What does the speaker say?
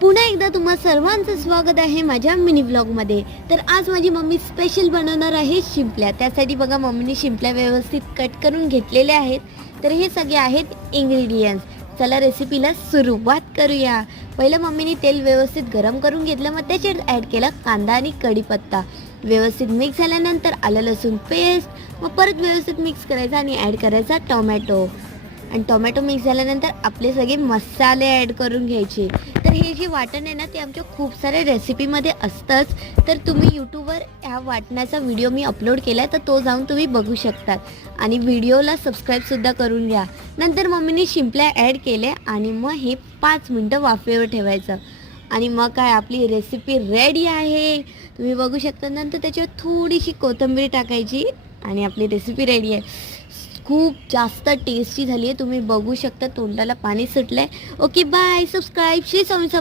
पुन्हा एकदा तुम्हा सर्वांचं स्वागत आहे माझ्या मिनी व्लॉगमध्ये. तर आज माझी मम्मी स्पेशल बनवणार आहे शिंपल्या. त्यासाठी बघा मम्मीने शिंपल्या व्यवस्थित कट करून घेतलेल्या आहेत. तर हे सगळे आहेत इंग्रेडियंट्स. चला रेसिपीला सुरुवात करूया. पहिलं मम्मीने तेल व्यवस्थित गरम करून घेतलं, मग त्याच्यात ॲड केला कांदा आणि कढीपत्ता. व्यवस्थित मिक्स झाल्यानंतर आलं लसूण पेस्ट, मग परत व्यवस्थित मिक्स करायचा आणि ॲड करायचा टोमॅटो. आणि टोमॅटो मिक्स झाल्यानंतर आपले सगळे मसाले ॲड करून घ्यायचे. तर हे जे वाटण आहे ना, ते आमच्या खूप साऱ्या रेसिपीमध्ये असतंच. तर तुम्ही यूट्यूबवर ह्या वाटणाचा व्हिडिओ मी अपलोड केला आहे, तर तो जाऊन तुम्ही बघू शकतात. आणि व्हिडिओला सबस्क्राईबसुद्धा करून घ्या. नंतर मम्मीने शिंपल्या ॲड केले आणि मग हे 5 मिनटं वाफेवर ठेवायचं. आणि मग काय आपली रेसिपी रेडी आहे. तुम्ही बघू शकता. नंतर त्याच्यावर थोडीशी कोथिंबीर टाकायची आणि आपली रेसिपी रेडी आहे. खूप जास्त टेस्टी झाली आहे. तुम्ही बघू शकता, तोंडाला पाणी सुटलं आहे. Okay bye. Subscribe. Shri Swami समर्थ.